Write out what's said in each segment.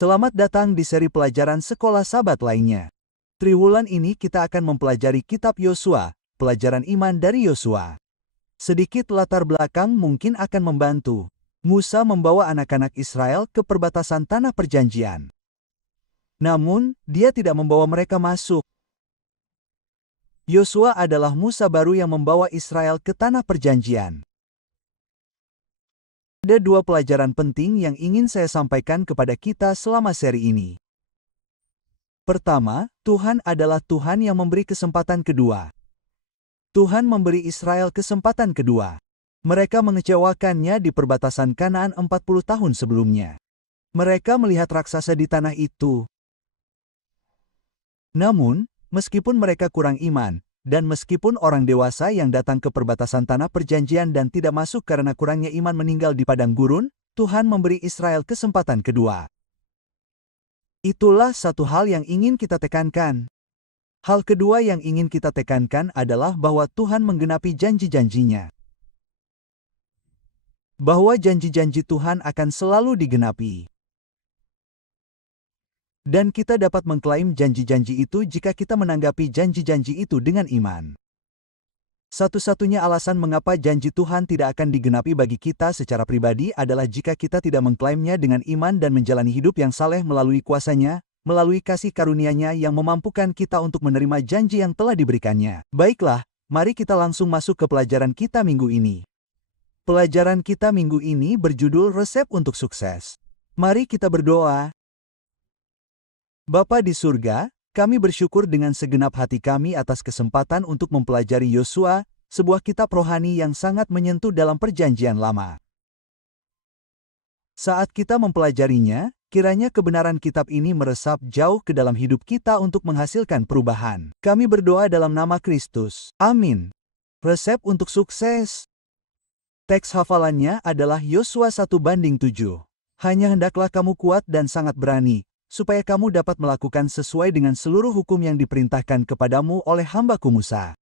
Selamat datang di seri pelajaran sekolah sahabat lainnya. Triwulan ini kita akan mempelajari kitab Yosua, pelajaran iman dari Yosua. Sedikit latar belakang mungkin akan membantu. Musa membawa anak-anak Israel ke perbatasan tanah perjanjian. Namun, dia tidak membawa mereka masuk. Yosua adalah Musa baru yang membawa Israel ke tanah perjanjian. Ada dua pelajaran penting yang ingin saya sampaikan kepada kita selama seri ini. Pertama, Tuhan adalah Tuhan yang memberi kesempatan kedua. Tuhan memberi Israel kesempatan kedua. Mereka mengecewakannya di perbatasan Kanaan 40 tahun sebelumnya. Mereka melihat raksasa di tanah itu. Namun, meskipun mereka kurang iman, dan meskipun orang dewasa yang datang ke perbatasan tanah perjanjian dan tidak masuk karena kurangnya iman meninggal di padang gurun, Tuhan memberi Israel kesempatan kedua. Itulah satu hal yang ingin kita tekankan. Hal kedua yang ingin kita tekankan adalah bahwa Tuhan menggenapi janji-janjinya. Bahwa janji-janji Tuhan akan selalu digenapi. Dan kita dapat mengklaim janji-janji itu jika kita menanggapi janji-janji itu dengan iman. Satu-satunya alasan mengapa janji Tuhan tidak akan digenapi bagi kita secara pribadi adalah jika kita tidak mengklaimnya dengan iman dan menjalani hidup yang saleh melalui kuasa-Nya, melalui kasih karunia-Nya yang memampukan kita untuk menerima janji yang telah diberikannya. Baiklah, mari kita langsung masuk ke pelajaran kita minggu ini. Pelajaran kita minggu ini berjudul Resep untuk Sukses. Mari kita berdoa. Bapa di surga, kami bersyukur dengan segenap hati kami atas kesempatan untuk mempelajari Yosua, sebuah kitab rohani yang sangat menyentuh dalam perjanjian lama. Saat kita mempelajarinya, kiranya kebenaran kitab ini meresap jauh ke dalam hidup kita untuk menghasilkan perubahan. Kami berdoa dalam nama Kristus. Amin. Resep untuk sukses. Teks hafalannya adalah Yosua 1:7. Hanya hendaklah kamu kuat dan sangat berani, supaya kamu dapat melakukan sesuai dengan seluruh hukum yang diperintahkan kepadamu oleh hamba-Ku Musa.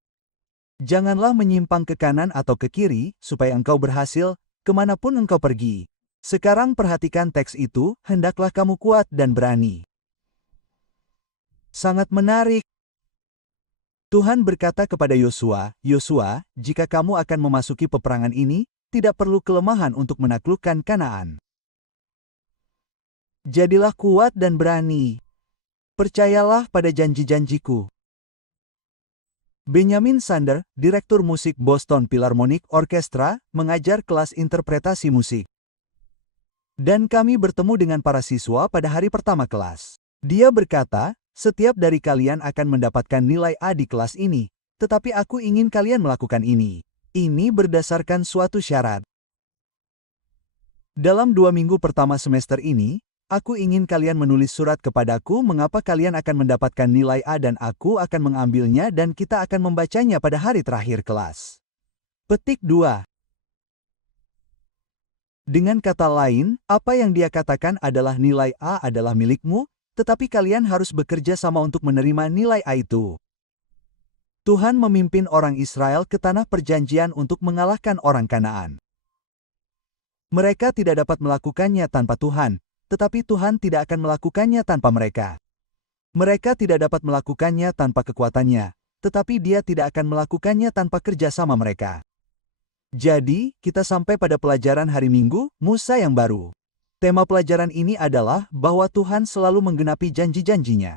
Janganlah menyimpang ke kanan atau ke kiri, supaya engkau berhasil, kemanapun engkau pergi. Sekarang perhatikan teks itu, hendaklah kamu kuat dan berani. Sangat menarik. Tuhan berkata kepada Yosua, "Yosua, jika kamu akan memasuki peperangan ini, tidak perlu kelemahan untuk menaklukkan Kanaan. Jadilah kuat dan berani. Percayalah pada janji-janjiku." Benjamin Sander, Direktur Musik Boston Philharmonic Orchestra, mengajar kelas interpretasi musik. Dan kami bertemu dengan para siswa pada hari pertama kelas. Dia berkata, "Setiap dari kalian akan mendapatkan nilai A di kelas ini, tetapi aku ingin kalian melakukan ini. Ini berdasarkan suatu syarat. Dalam 2 minggu pertama semester ini, aku ingin kalian menulis surat kepadaku mengapa kalian akan mendapatkan nilai A dan aku akan mengambilnya dan kita akan membacanya pada hari terakhir kelas." Petik 2. Dengan kata lain, apa yang dia katakan adalah nilai A adalah milikmu, tetapi kalian harus bekerja sama untuk menerima nilai A itu. Tuhan memimpin orang Israel ke tanah perjanjian untuk mengalahkan orang Kanaan. Mereka tidak dapat melakukannya tanpa Tuhan, tetapi Tuhan tidak akan melakukannya tanpa mereka. Mereka tidak dapat melakukannya tanpa kekuatannya, tetapi Dia tidak akan melakukannya tanpa kerjasama mereka. Jadi, kita sampai pada pelajaran hari Minggu, Musa yang baru. Tema pelajaran ini adalah bahwa Tuhan selalu menggenapi janji-janjinya.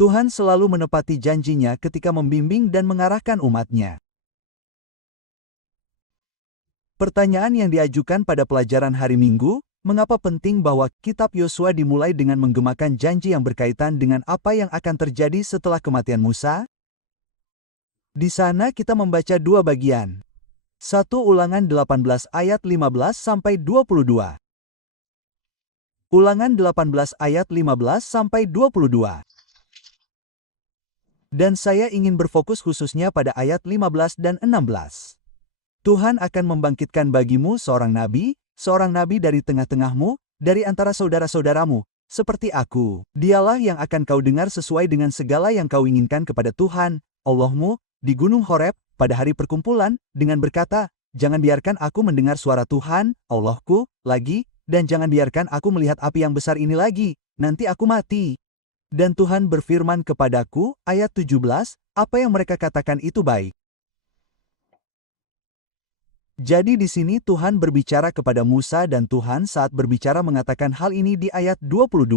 Tuhan selalu menepati janjinya ketika membimbing dan mengarahkan umat-Nya. Pertanyaan yang diajukan pada pelajaran hari Minggu, mengapa penting bahwa kitab Yosua dimulai dengan menggemakan janji yang berkaitan dengan apa yang akan terjadi setelah kematian Musa? Di sana kita membaca 2 bagian. 1 Ulangan 18 ayat 15-22. Ulangan 18 ayat 15-22. Dan saya ingin berfokus khususnya pada ayat 15 dan 16. Tuhan akan membangkitkan bagimu seorang nabi dari tengah-tengahmu, dari antara saudara-saudaramu, seperti aku. Dialah yang akan kau dengar sesuai dengan segala yang kau inginkan kepada Tuhan, Allahmu, di Gunung Horeb, pada hari perkumpulan, dengan berkata, "Jangan biarkan aku mendengar suara Tuhan, Allahku, lagi, dan jangan biarkan aku melihat api yang besar ini lagi, nanti aku mati. Dan Tuhan berfirman kepadaku, ayat 17, apa yang mereka katakan itu baik. Jadi di sini Tuhan berbicara kepada Musa dan Tuhan saat berbicara mengatakan hal ini di ayat 22.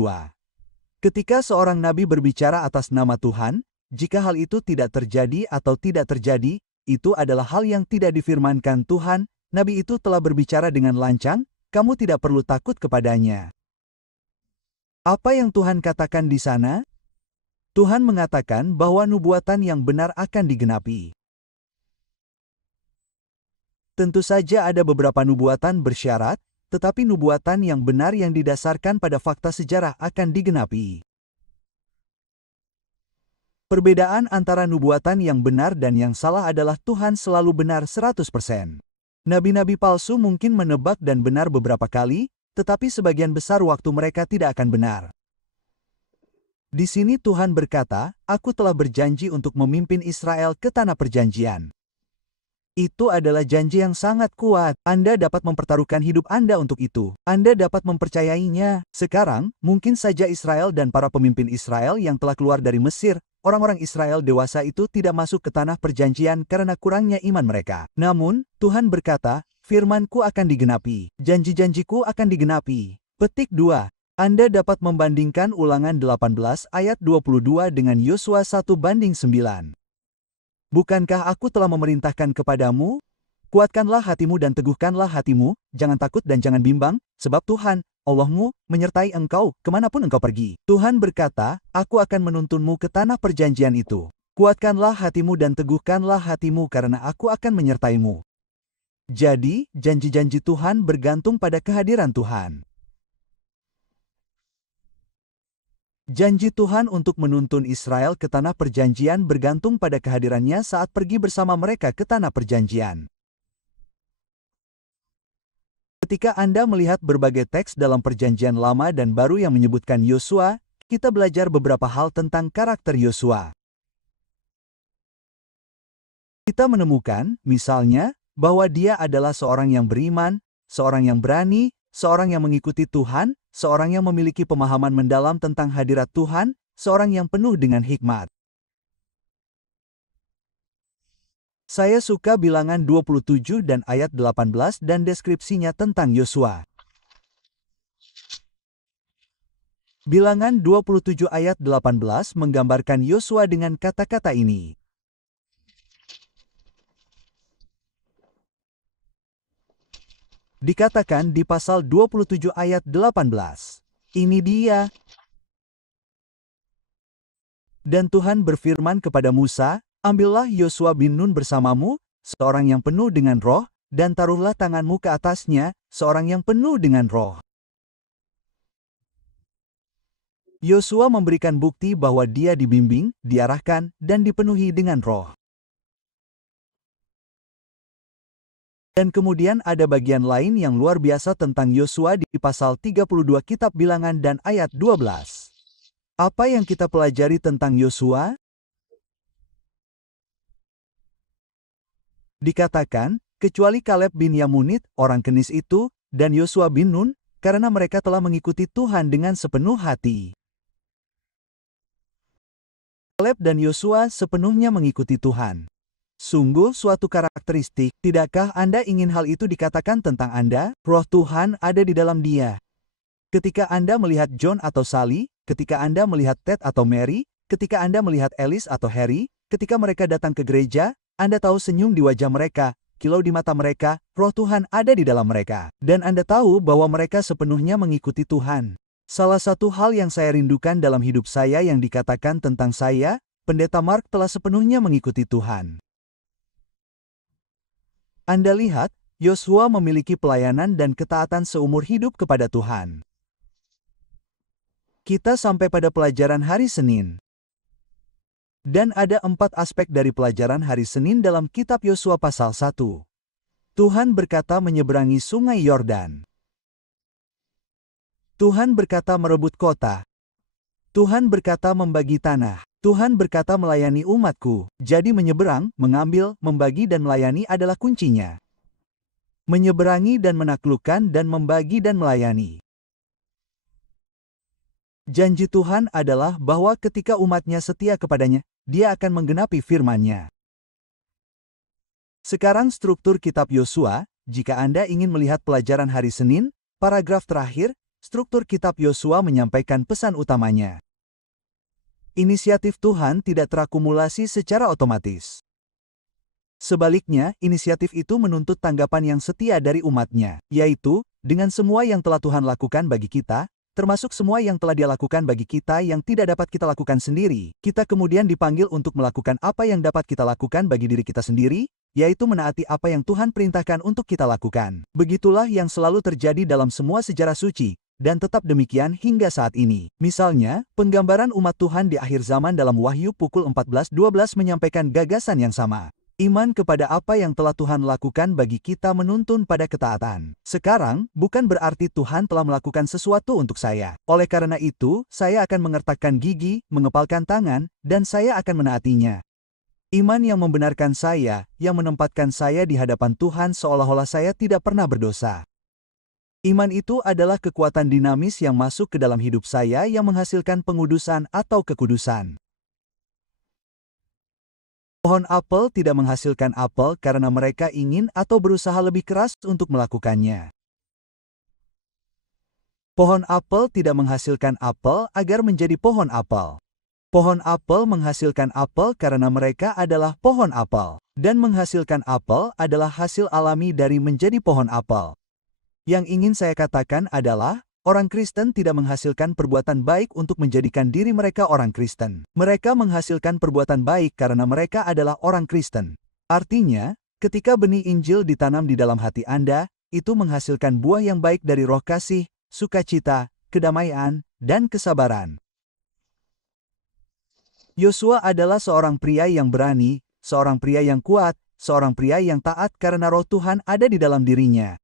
Ketika seorang nabi berbicara atas nama Tuhan, jika hal itu tidak terjadi atau tidak terjadi, itu adalah hal yang tidak difirmankan Tuhan, nabi itu telah berbicara dengan lancang, kamu tidak perlu takut kepadanya. Apa yang Tuhan katakan di sana? Tuhan mengatakan bahwa nubuatan yang benar akan digenapi. Tentu saja ada beberapa nubuatan bersyarat, tetapi nubuatan yang benar yang didasarkan pada fakta sejarah akan digenapi. Perbedaan antara nubuatan yang benar dan yang salah adalah Tuhan selalu benar 100%. Nabi-nabi palsu mungkin menebak dan benar beberapa kali, tetapi sebagian besar waktu mereka tidak akan benar. Di sini Tuhan berkata, Aku telah berjanji untuk memimpin Israel ke tanah perjanjian. Itu adalah janji yang sangat kuat. Anda dapat mempertaruhkan hidup Anda untuk itu. Anda dapat mempercayainya. Sekarang, mungkin saja Israel dan para pemimpin Israel yang telah keluar dari Mesir, orang-orang Israel dewasa itu tidak masuk ke tanah perjanjian karena kurangnya iman mereka. Namun, Tuhan berkata, firman-Ku akan digenapi. Janji-janjiku akan digenapi. Petik 2. Anda dapat membandingkan Ulangan 18 ayat 22 dengan Yosua 1:9. Bukankah aku telah memerintahkan kepadamu? Kuatkanlah hatimu dan teguhkanlah hatimu, jangan takut dan jangan bimbang, sebab Tuhan, Allahmu, menyertai engkau kemanapun engkau pergi. Tuhan berkata, aku akan menuntunmu ke tanah perjanjian itu. Kuatkanlah hatimu dan teguhkanlah hatimu karena aku akan menyertaimu. Jadi, janji-janji Tuhan bergantung pada kehadiran Tuhan. Janji Tuhan untuk menuntun Israel ke tanah perjanjian bergantung pada kehadirannya saat pergi bersama mereka ke tanah perjanjian. Ketika Anda melihat berbagai teks dalam perjanjian lama dan baru yang menyebutkan Yosua, kita belajar beberapa hal tentang karakter Yosua. Kita menemukan, misalnya, bahwa dia adalah seorang yang beriman, seorang yang berani, seorang yang mengikuti Tuhan, seorang yang memiliki pemahaman mendalam tentang hadirat Tuhan, seorang yang penuh dengan hikmat. Saya suka Bilangan 27 dan ayat 18 dan deskripsinya tentang Yosua. Bilangan 27 ayat 18 menggambarkan Yosua dengan kata-kata ini. Dikatakan di pasal 27 ayat 18. Ini dia. Dan Tuhan berfirman kepada Musa, ambillah Yosua bin Nun bersamamu, seorang yang penuh dengan roh, dan taruhlah tanganmu ke atasnya, seorang yang penuh dengan roh. Yosua memberikan bukti bahwa dia dibimbing, diarahkan, dan dipenuhi dengan roh. Dan kemudian ada bagian lain yang luar biasa tentang Yosua di pasal 32 kitab Bilangan dan ayat 12. Apa yang kita pelajari tentang Yosua? Dikatakan, kecuali Kaleb bin Yamunit, orang Kenis itu, dan Yosua bin Nun, karena mereka telah mengikuti Tuhan dengan sepenuh hati. Kaleb dan Yosua sepenuhnya mengikuti Tuhan. Sungguh suatu karakteristik, tidakkah Anda ingin hal itu dikatakan tentang Anda? Roh Tuhan ada di dalam dia. Ketika Anda melihat John atau Sally, ketika Anda melihat Ted atau Mary, ketika Anda melihat Alice atau Harry, ketika mereka datang ke gereja, Anda tahu senyum di wajah mereka, kilau di mata mereka, roh Tuhan ada di dalam mereka. Dan Anda tahu bahwa mereka sepenuhnya mengikuti Tuhan. Salah satu hal yang saya rindukan dalam hidup saya yang dikatakan tentang saya, Pendeta Mark telah sepenuhnya mengikuti Tuhan. Anda lihat, Yosua memiliki pelayanan dan ketaatan seumur hidup kepada Tuhan. Kita sampai pada pelajaran hari Senin. Dan ada 4 aspek dari pelajaran hari Senin dalam kitab Yosua pasal 1. Tuhan berkata menyeberangi sungai Yordan. Tuhan berkata merebut kota. Tuhan berkata membagi tanah. Tuhan berkata melayani umatku, jadi menyeberang, mengambil, membagi dan melayani adalah kuncinya. menyeberangi dan menaklukkan dan membagi dan melayani. Janji Tuhan adalah bahwa ketika umatnya setia kepadanya, Dia akan menggenapi firman-Nya. Sekarang struktur kitab Yosua, jika Anda ingin melihat pelajaran hari Senin, paragraf terakhir, struktur kitab Yosua menyampaikan pesan utamanya. Inisiatif Tuhan tidak terakumulasi secara otomatis. Sebaliknya, inisiatif itu menuntut tanggapan yang setia dari umatnya, yaitu, dengan semua yang telah Tuhan lakukan bagi kita, termasuk semua yang telah Dia lakukan bagi kita yang tidak dapat kita lakukan sendiri, kita kemudian dipanggil untuk melakukan apa yang dapat kita lakukan bagi diri kita sendiri, yaitu menaati apa yang Tuhan perintahkan untuk kita lakukan. Begitulah yang selalu terjadi dalam semua sejarah suci, dan tetap demikian hingga saat ini. Misalnya, penggambaran umat Tuhan di akhir zaman dalam Wahyu pukul 14:12 menyampaikan gagasan yang sama. Iman kepada apa yang telah Tuhan lakukan bagi kita menuntun pada ketaatan. Sekarang, bukan berarti Tuhan telah melakukan sesuatu untuk saya. Oleh karena itu, saya akan mengertakkan gigi, mengepalkan tangan, dan saya akan menaatinya. Iman yang membenarkan saya, yang menempatkan saya di hadapan Tuhan seolah-olah saya tidak pernah berdosa. Iman itu adalah kekuatan dinamis yang masuk ke dalam hidup saya yang menghasilkan pengudusan atau kekudusan. Pohon apel tidak menghasilkan apel karena mereka ingin atau berusaha lebih keras untuk melakukannya. Pohon apel tidak menghasilkan apel agar menjadi pohon apel. Pohon apel menghasilkan apel karena mereka adalah pohon apel, dan menghasilkan apel adalah hasil alami dari menjadi pohon apel. Yang ingin saya katakan adalah, orang Kristen tidak menghasilkan perbuatan baik untuk menjadikan diri mereka orang Kristen. Mereka menghasilkan perbuatan baik karena mereka adalah orang Kristen. Artinya, ketika benih Injil ditanam di dalam hati Anda, itu menghasilkan buah yang baik dari roh kasih, sukacita, kedamaian, dan kesabaran. Yosua adalah seorang pria yang berani, seorang pria yang kuat, seorang pria yang taat karena roh Tuhan ada di dalam dirinya.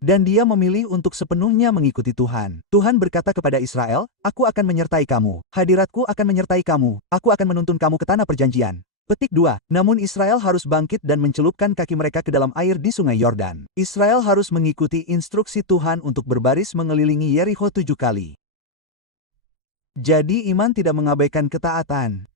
Dan dia memilih untuk sepenuhnya mengikuti Tuhan. Tuhan berkata kepada Israel, "Aku akan menyertai kamu, hadiratku akan menyertai kamu, aku akan menuntun kamu ke tanah perjanjian." Petik 2. Namun Israel harus bangkit dan mencelupkan kaki mereka ke dalam air di sungai Yordan. Israel harus mengikuti instruksi Tuhan untuk berbaris mengelilingi Yerikho 7 kali. Jadi iman tidak mengabaikan ketaatan.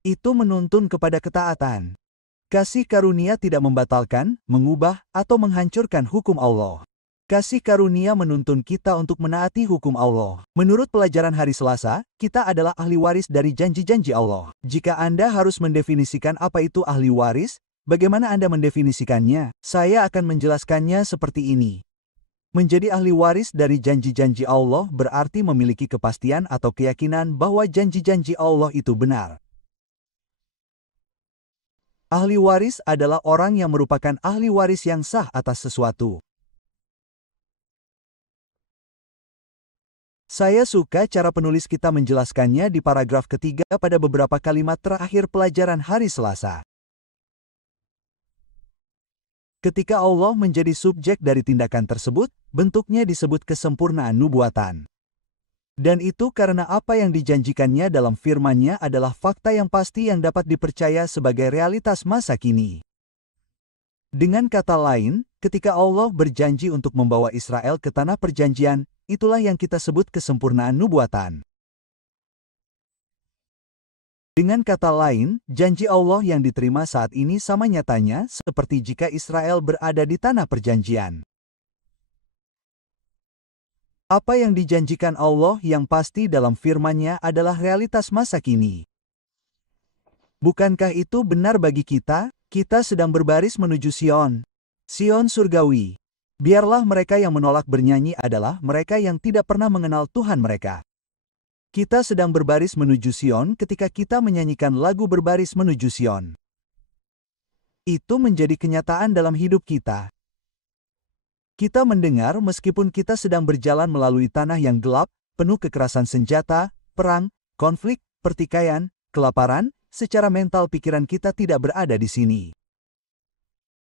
Itu menuntun kepada ketaatan. Kasih karunia tidak membatalkan, mengubah, atau menghancurkan hukum Allah. Kasih karunia menuntun kita untuk menaati hukum Allah. Menurut pelajaran hari Selasa, kita adalah ahli waris dari janji-janji Allah. Jika Anda harus mendefinisikan apa itu ahli waris, bagaimana Anda mendefinisikannya? Saya akan menjelaskannya seperti ini. Menjadi ahli waris dari janji-janji Allah berarti memiliki kepastian atau keyakinan bahwa janji-janji Allah itu benar. Ahli waris adalah orang yang merupakan ahli waris yang sah atas sesuatu. Saya suka cara penulis kita menjelaskannya di paragraf ketiga pada beberapa kalimat terakhir pelajaran hari Selasa. Ketika Allah menjadi subjek dari tindakan tersebut, bentuknya disebut kesempurnaan nubuatan. Dan itu karena apa yang dijanjikannya dalam firman-Nya adalah fakta yang pasti yang dapat dipercaya sebagai realitas masa kini. Dengan kata lain, ketika Allah berjanji untuk membawa Israel ke tanah perjanjian, itulah yang kita sebut kesempurnaan nubuatan. Dengan kata lain, janji Allah yang diterima saat ini sama nyatanya seperti jika Israel berada di tanah perjanjian. Apa yang dijanjikan Allah yang pasti dalam firman-Nya adalah realitas masa kini. Bukankah itu benar bagi kita? Kita sedang berbaris menuju Sion. Sion surgawi. Biarlah mereka yang menolak bernyanyi adalah mereka yang tidak pernah mengenal Tuhan mereka. Kita sedang berbaris menuju Sion ketika kita menyanyikan lagu berbaris menuju Sion. Itu menjadi kenyataan dalam hidup kita. Kita mendengar meskipun kita sedang berjalan melalui tanah yang gelap, penuh kekerasan senjata, perang, konflik, pertikaian, kelaparan, secara mental pikiran kita tidak berada di sini.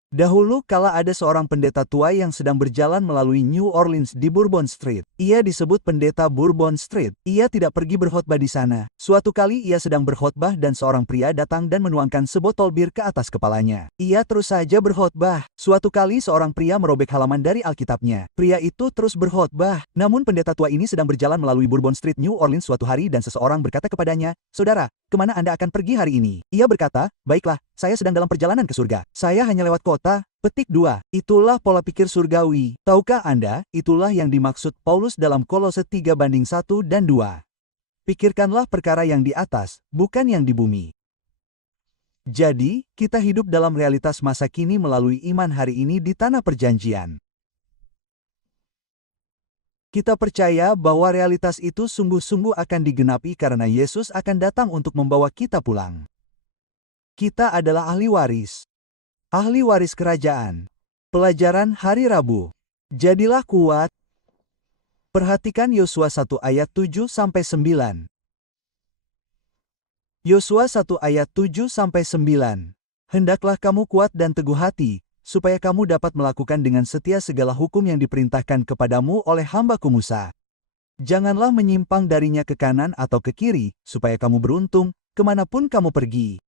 Dahulu kala ada seorang pendeta tua yang sedang berjalan melalui New Orleans di Bourbon Street. Ia disebut pendeta Bourbon Street. Ia tidak pergi berkhotbah di sana. Suatu kali ia sedang berkhotbah dan seorang pria datang dan menuangkan sebotol bir ke atas kepalanya. Ia terus saja berkhotbah. Suatu kali seorang pria merobek halaman dari Alkitabnya. Pria itu terus berkhotbah. Namun pendeta tua ini sedang berjalan melalui Bourbon Street, New Orleans suatu hari dan seseorang berkata kepadanya, "Saudara, kemana Anda akan pergi hari ini?" Ia berkata, "Baiklah, saya sedang dalam perjalanan ke surga. Saya hanya lewat kota." Petik 2. Itulah pola pikir surgawi. Tahukah Anda, itulah yang dimaksud Paulus dalam Kolose 3:1 dan 2. Pikirkanlah perkara yang di atas, bukan yang di bumi. Jadi, kita hidup dalam realitas masa kini melalui iman hari ini di tanah perjanjian. Kita percaya bahwa realitas itu sungguh-sungguh akan digenapi karena Yesus akan datang untuk membawa kita pulang. Kita adalah ahli waris. Ahli waris kerajaan. Pelajaran hari Rabu. Jadilah kuat. Perhatikan Yosua 1 ayat 7-9. Yosua 1 ayat 7-9. Hendaklah kamu kuat dan teguh hati, supaya kamu dapat melakukan dengan setia segala hukum yang diperintahkan kepadamu oleh hamba-Ku Musa. Janganlah menyimpang darinya ke kanan atau ke kiri, supaya kamu beruntung, kemanapun kamu pergi.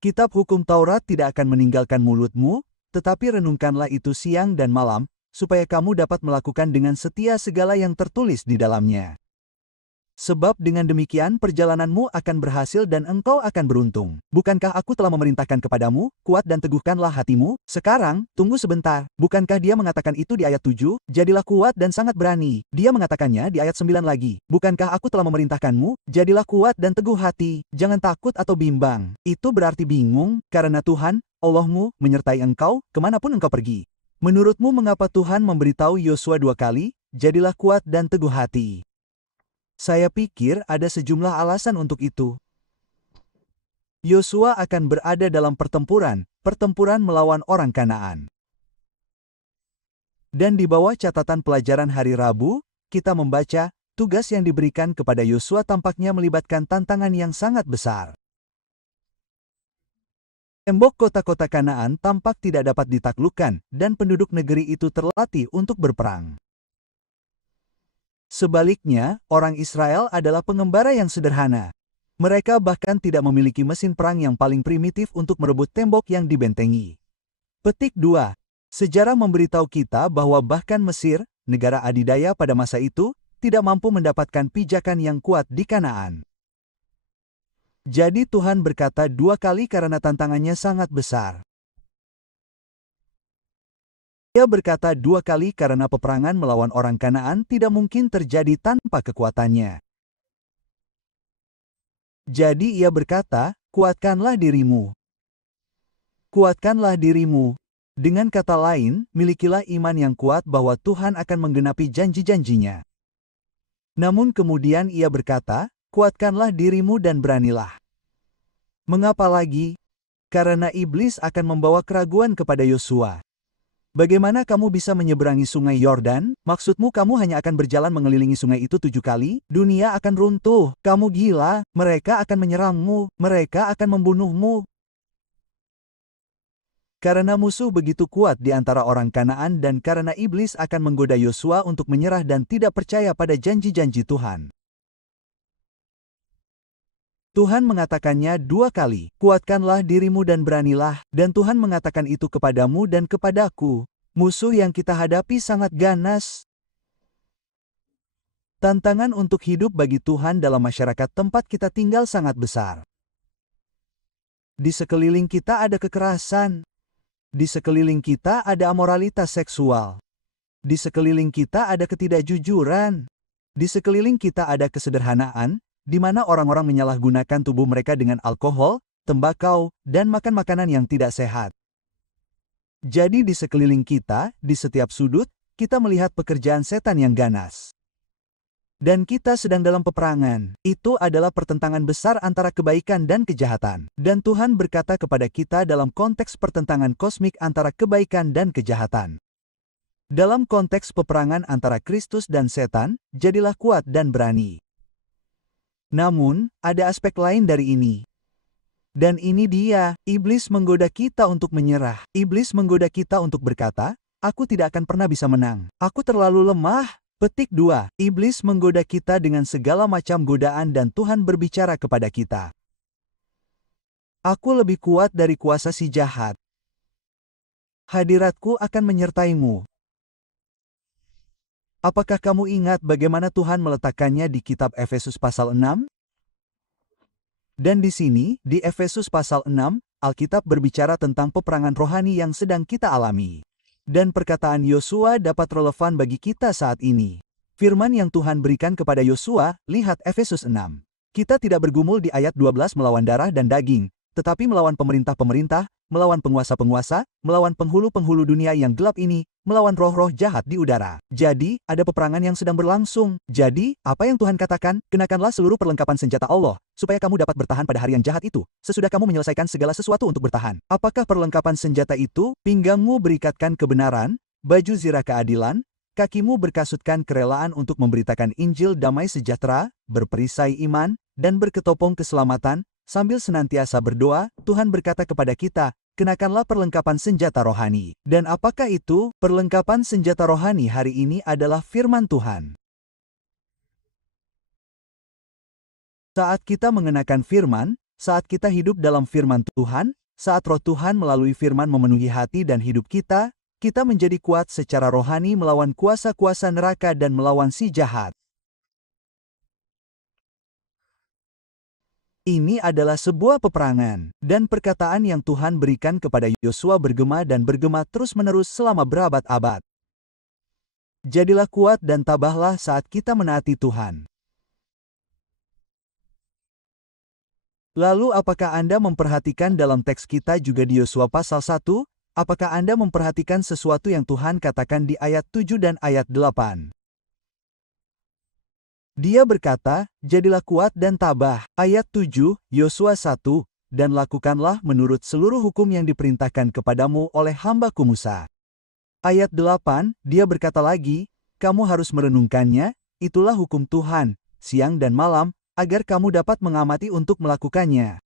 Kitab hukum Taurat tidak akan meninggalkan mulutmu, tetapi renungkanlah itu siang dan malam, supaya kamu dapat melakukan dengan setia segala yang tertulis di dalamnya. Sebab dengan demikian perjalananmu akan berhasil dan engkau akan beruntung. Bukankah aku telah memerintahkan kepadamu, kuat dan teguhkanlah hatimu? Sekarang, tunggu sebentar. Bukankah dia mengatakan itu di ayat 7? Jadilah kuat dan sangat berani. Dia mengatakannya di ayat 9 lagi. Bukankah aku telah memerintahkanmu? Jadilah kuat dan teguh hati. Jangan takut atau bimbang. Itu berarti bingung, karena Tuhan, Allahmu, menyertai engkau, kemanapun engkau pergi. Menurutmu mengapa Tuhan memberitahu Yosua 2 kali, jadilah kuat dan teguh hati? Saya pikir ada sejumlah alasan untuk itu. Yosua akan berada dalam pertempuran melawan orang Kanaan. Dan di bawah catatan pelajaran hari Rabu, kita membaca, tugas yang diberikan kepada Yosua tampaknya melibatkan tantangan yang sangat besar. Tembok kota-kota Kanaan tampak tidak dapat ditaklukkan, dan penduduk negeri itu terlatih untuk berperang. Sebaliknya, orang Israel adalah pengembara yang sederhana. Mereka bahkan tidak memiliki mesin perang yang paling primitif untuk merebut tembok yang dibentengi. Petik 2. Sejarah memberitahu kita bahwa bahkan Mesir, negara adidaya pada masa itu, tidak mampu mendapatkan pijakan yang kuat di Kanaan. Jadi Tuhan berkata 2 kali karena tantangannya sangat besar. Ia berkata 2 kali karena peperangan melawan orang Kanaan tidak mungkin terjadi tanpa kekuatannya. Jadi ia berkata, kuatkanlah dirimu. Kuatkanlah dirimu. Dengan kata lain, milikilah iman yang kuat bahwa Tuhan akan menggenapi janji-janjinya. Namun kemudian ia berkata, kuatkanlah dirimu dan beranilah. Mengapa lagi? Karena iblis akan membawa keraguan kepada Yosua. Bagaimana kamu bisa menyeberangi sungai Yordan? Maksudmu kamu hanya akan berjalan mengelilingi sungai itu 7 kali? Dunia akan runtuh. Kamu gila. Mereka akan menyerangmu. Mereka akan membunuhmu. Karena musuh begitu kuat di antara orang Kanaan dan karena iblis akan menggoda Yosua untuk menyerah dan tidak percaya pada janji-janji Tuhan. Tuhan mengatakannya 2 kali, kuatkanlah dirimu dan beranilah, dan Tuhan mengatakan itu kepadamu dan kepadaku. Musuh yang kita hadapi sangat ganas. Tantangan untuk hidup bagi Tuhan dalam masyarakat tempat kita tinggal sangat besar. Di sekeliling kita ada kekerasan. Di sekeliling kita ada amoralitas seksual. Di sekeliling kita ada ketidakjujuran. Di sekeliling kita ada kesederhanaan, di mana orang-orang menyalahgunakan tubuh mereka dengan alkohol, tembakau, dan makan makanan yang tidak sehat. Jadi di sekeliling kita, di setiap sudut, kita melihat pekerjaan setan yang ganas. Dan kita sedang dalam peperangan. Itu adalah pertentangan besar antara kebaikan dan kejahatan. Dan Tuhan berkata kepada kita dalam konteks pertentangan kosmik antara kebaikan dan kejahatan. Dalam konteks peperangan antara Kristus dan setan, jadilah kuat dan berani. Namun, ada aspek lain dari ini. Dan ini dia, iblis menggoda kita untuk menyerah. Iblis menggoda kita untuk berkata, aku tidak akan pernah bisa menang. Aku terlalu lemah. Petik 2. Iblis menggoda kita dengan segala macam godaan dan Tuhan berbicara kepada kita. Aku lebih kuat dari kuasa si jahat. Hadiratku akan menyertaimu. Apakah kamu ingat bagaimana Tuhan meletakkannya di kitab Efesus pasal 6? Dan di sini, di Efesus pasal 6, Alkitab berbicara tentang peperangan rohani yang sedang kita alami. Dan perkataan Yosua dapat relevan bagi kita saat ini. Firman yang Tuhan berikan kepada Yosua, lihat Efesus 6. Kita tidak bergumul di ayat 12 melawan darah dan daging, tetapi melawan pemerintah-pemerintah, melawan penguasa-penguasa, melawan penghulu-penghulu dunia yang gelap ini, melawan roh-roh jahat di udara. Jadi, ada peperangan yang sedang berlangsung. Jadi, apa yang Tuhan katakan, kenakanlah seluruh perlengkapan senjata Allah, supaya kamu dapat bertahan pada hari yang jahat itu, sesudah kamu menyelesaikan segala sesuatu untuk bertahan. Apakah perlengkapan senjata itu? Pinggangmu berikatkan kebenaran, baju zirah keadilan, kakimu berkasutkan kerelaan untuk memberitakan Injil damai sejahtera, berperisai iman, dan berketopong keselamatan, sambil senantiasa berdoa. Tuhan berkata kepada kita, kenakanlah perlengkapan senjata rohani. Dan apakah itu? Perlengkapan senjata rohani hari ini adalah firman Tuhan. Saat kita mengenakan firman, saat kita hidup dalam firman Tuhan, saat roh Tuhan melalui firman memenuhi hati dan hidup kita menjadi kuat secara rohani melawan kuasa-kuasa neraka dan melawan si jahat. Ini adalah sebuah peperangan, dan perkataan yang Tuhan berikan kepada Yosua bergema dan bergema terus-menerus selama berabad-abad. Jadilah kuat dan tabahlah saat kita menaati Tuhan. Lalu apakah Anda memperhatikan dalam teks kita juga di Yosua pasal 1? Apakah Anda memperhatikan sesuatu yang Tuhan katakan di ayat 7 dan ayat 8? Dia berkata, jadilah kuat dan tabah. Ayat 7, Yosua 1, dan lakukanlah menurut seluruh hukum yang diperintahkan kepadamu oleh hamba-Ku Musa. Ayat 8, dia berkata lagi, kamu harus merenungkannya, itulah hukum Tuhan, siang dan malam, agar kamu dapat mengamati untuk melakukannya.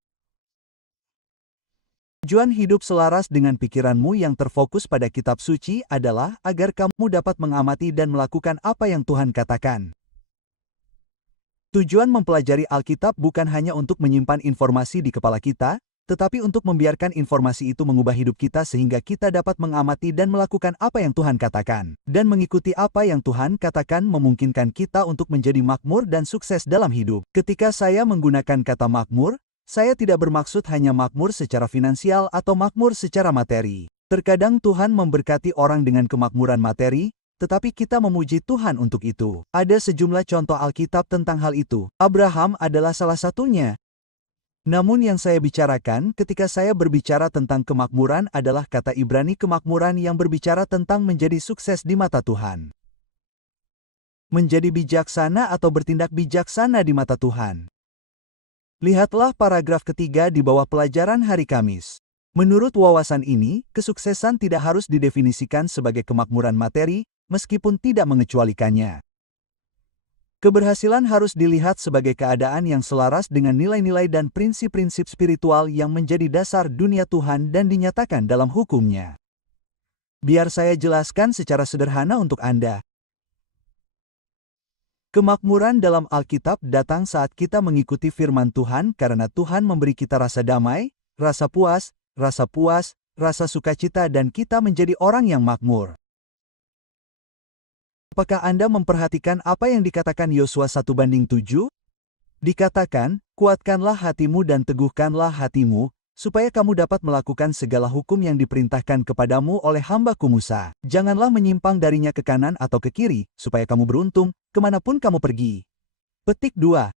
Tujuan hidup selaras dengan pikiranmu yang terfokus pada kitab suci adalah agar kamu dapat mengamati dan melakukan apa yang Tuhan katakan. Tujuan mempelajari Alkitab bukan hanya untuk menyimpan informasi di kepala kita, tetapi untuk membiarkan informasi itu mengubah hidup kita sehingga kita dapat mengamati dan melakukan apa yang Tuhan katakan. Dan mengikuti apa yang Tuhan katakan memungkinkan kita untuk menjadi makmur dan sukses dalam hidup. Ketika saya menggunakan kata makmur, saya tidak bermaksud hanya makmur secara finansial atau makmur secara materi. Terkadang Tuhan memberkati orang dengan kemakmuran materi, tetapi kita memuji Tuhan untuk itu. Ada sejumlah contoh Alkitab tentang hal itu. Abraham adalah salah satunya. Namun yang saya bicarakan ketika saya berbicara tentang kemakmuran adalah kata Ibrani kemakmuran yang berbicara tentang menjadi sukses di mata Tuhan. Menjadi bijaksana atau bertindak bijaksana di mata Tuhan. Lihatlah paragraf ketiga di bawah pelajaran hari Kamis. Menurut wawasan ini, kesuksesan tidak harus didefinisikan sebagai kemakmuran materi, meskipun tidak mengecualikannya. Keberhasilan harus dilihat sebagai keadaan yang selaras dengan nilai-nilai dan prinsip-prinsip spiritual yang menjadi dasar dunia Tuhan dan dinyatakan dalam hukum-Nya. Biar saya jelaskan secara sederhana untuk Anda. Kemakmuran dalam Alkitab datang saat kita mengikuti firman Tuhan karena Tuhan memberi kita rasa damai, rasa puas, rasa sukacita dan kita menjadi orang yang makmur. Apakah Anda memperhatikan apa yang dikatakan Yosua 1:7? Dikatakan, kuatkanlah hatimu dan teguhkanlah hatimu, supaya kamu dapat melakukan segala hukum yang diperintahkan kepadamu oleh hamba-Ku Musa. Janganlah menyimpang darinya ke kanan atau ke kiri, supaya kamu beruntung, kemanapun kamu pergi. Petik 2.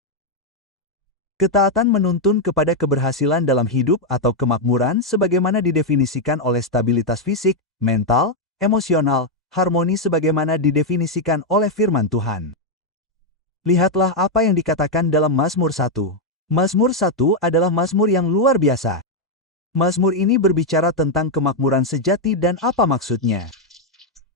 Ketaatan menuntun kepada keberhasilan dalam hidup atau kemakmuran sebagaimana didefinisikan oleh stabilitas fisik, mental, emosional, harmoni sebagaimana didefinisikan oleh firman Tuhan. Lihatlah apa yang dikatakan dalam Mazmur 1. Mazmur 1 adalah mazmur yang luar biasa. Mazmur ini berbicara tentang kemakmuran sejati dan apa maksudnya.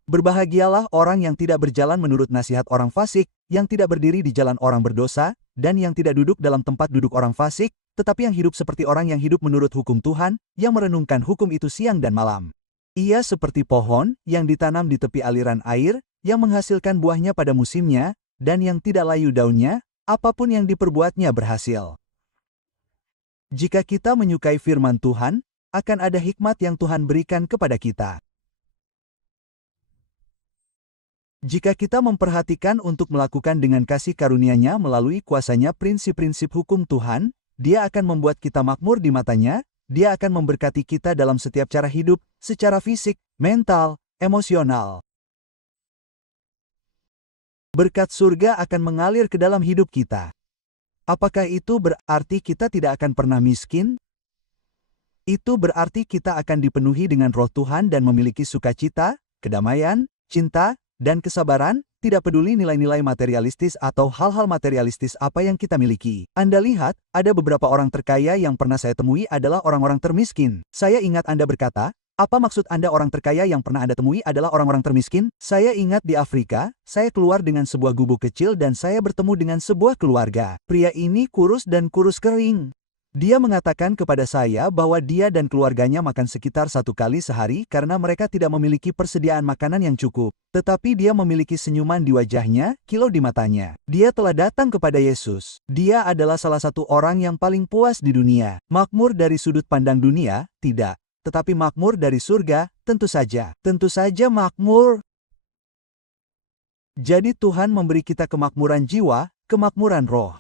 Berbahagialah orang yang tidak berjalan menurut nasihat orang fasik, yang tidak berdiri di jalan orang berdosa, dan yang tidak duduk dalam tempat duduk orang fasik, tetapi yang hidup seperti orang yang hidup menurut hukum Tuhan, yang merenungkan hukum itu siang dan malam. Ia seperti pohon yang ditanam di tepi aliran air, yang menghasilkan buahnya pada musimnya, dan yang tidak layu daunnya, apapun yang diperbuatnya berhasil. Jika kita menyukai firman Tuhan, akan ada hikmat yang Tuhan berikan kepada kita. Jika kita memperhatikan untuk melakukan dengan kasih karunia-Nya melalui kuasanya prinsip-prinsip hukum Tuhan, Dia akan membuat kita makmur di mata-Nya, Dia akan memberkati kita dalam setiap cara hidup, secara fisik, mental, emosional. Berkat surga akan mengalir ke dalam hidup kita. Apakah itu berarti kita tidak akan pernah miskin? Itu berarti kita akan dipenuhi dengan roh Tuhan dan memiliki sukacita, kedamaian, cinta, dan kesabaran, tidak peduli nilai-nilai materialistis atau hal-hal materialistis apa yang kita miliki. Anda lihat, ada beberapa orang terkaya yang pernah saya temui adalah orang-orang termiskin. Saya ingat Anda berkata, apa maksud Anda orang terkaya yang pernah Anda temui adalah orang-orang termiskin? Saya ingat di Afrika, saya keluar dengan sebuah gubuk kecil dan saya bertemu dengan sebuah keluarga. Pria ini kurus dan kurus kering. Dia mengatakan kepada saya bahwa dia dan keluarganya makan sekitar 1 kali sehari karena mereka tidak memiliki persediaan makanan yang cukup. Tetapi dia memiliki senyuman di wajahnya, kilau di matanya. Dia telah datang kepada Yesus. Dia adalah salah satu orang yang paling puas di dunia. Makmur dari sudut pandang dunia, tidak. Tetapi makmur dari surga, tentu saja. Tentu saja makmur. Jadi Tuhan memberi kita kemakmuran jiwa, kemakmuran roh.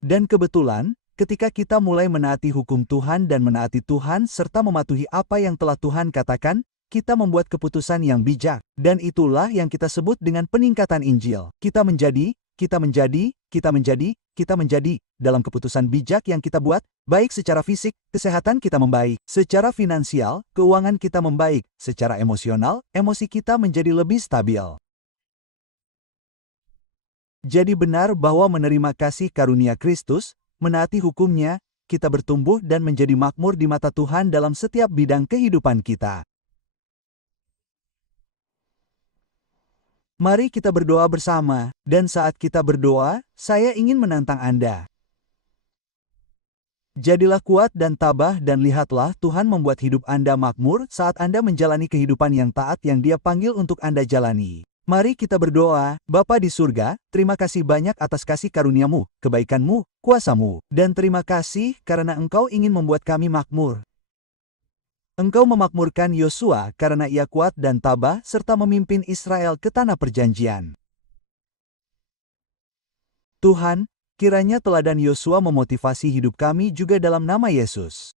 Dan kebetulan, ketika kita mulai menaati hukum Tuhan dan menaati Tuhan serta mematuhi apa yang telah Tuhan katakan, kita membuat keputusan yang bijak. Dan itulah yang kita sebut dengan peningkatan Injil. Kita menjadi dalam keputusan bijak yang kita buat, baik secara fisik, kesehatan kita membaik, secara finansial, keuangan kita membaik, secara emosional, emosi kita menjadi lebih stabil. Jadi benar bahwa menerima kasih karunia Kristus, menaati hukum-Nya, kita bertumbuh dan menjadi makmur di mata Tuhan dalam setiap bidang kehidupan kita. Mari kita berdoa bersama, dan saat kita berdoa, saya ingin menantang Anda. Jadilah kuat dan tabah dan lihatlah Tuhan membuat hidup Anda makmur saat Anda menjalani kehidupan yang taat yang Dia panggil untuk Anda jalani. Mari kita berdoa, Bapa di surga, terima kasih banyak atas kasih karunia-Mu, kebaikan-Mu, kuasa-Mu, dan terima kasih karena Engkau ingin membuat kami makmur. Engkau memakmurkan Yosua karena ia kuat dan tabah serta memimpin Israel ke tanah perjanjian. Tuhan, kiranya teladan Yosua memotivasi hidup kami juga dalam nama Yesus.